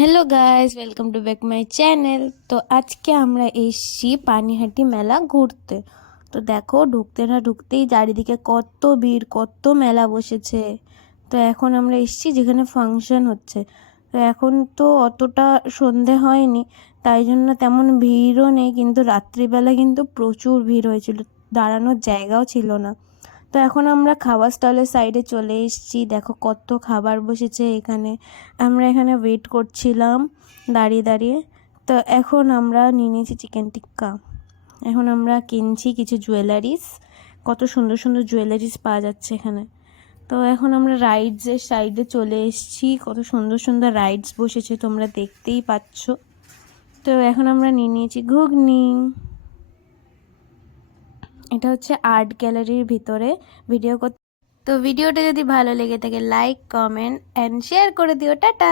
Hello guys, welcome to back my channel. তো আজকে আমরা এসেছি পানিহাটি মেলা ঘুরতে। তো দেখো, ঢুকতে না ঢুকতেই চারিদিকে কত ভিড়, কত মেলা বসেছে। তো এখন আমরা এসেছি যেখানে ফাংশন হচ্ছে। তো এখন তো অতটা সন্ধে হয়নি, তাই জন্য তেমন ভিড়ও নেই, কিন্তু রাত্রিবেলা কিন্তু প্রচুর ভিড় হয়েছিল, দাঁড়ানোর জায়গাও ছিল না। তো এখন আমরা খাবার স্টলের সাইডে চলে এসেছি। দেখো কত খাবার বসেছে এখানে। আমরা এখানে ওয়েট করছিলাম দাঁড়িয়ে দাঁড়িয়ে। তো এখন আমরা নিয়ে নিয়েছি চিকেন টিক্কা। এখন আমরা কিনছি কিছু জুয়েলারিস। কত সুন্দর সুন্দর জুয়েলারিস পাওয়া যাচ্ছে এখানে। তো এখন আমরা রাইডসের সাইডে চলে এসেছি। কত সুন্দর সুন্দর রাইডস বসেছে, তোমরা দেখতেই পাচ্ছ। তো এখন আমরা নিয়ে নিয়েছি ঘুগনি। এটা হচ্ছে আর্ট গ্যালারির ভিতরে ভিডিও করতে। তো ভিডিওটা যদি ভালো লেগে থাকে, লাইক, কমেন্ট অ্যান্ড শেয়ার করে দিও। টাটা।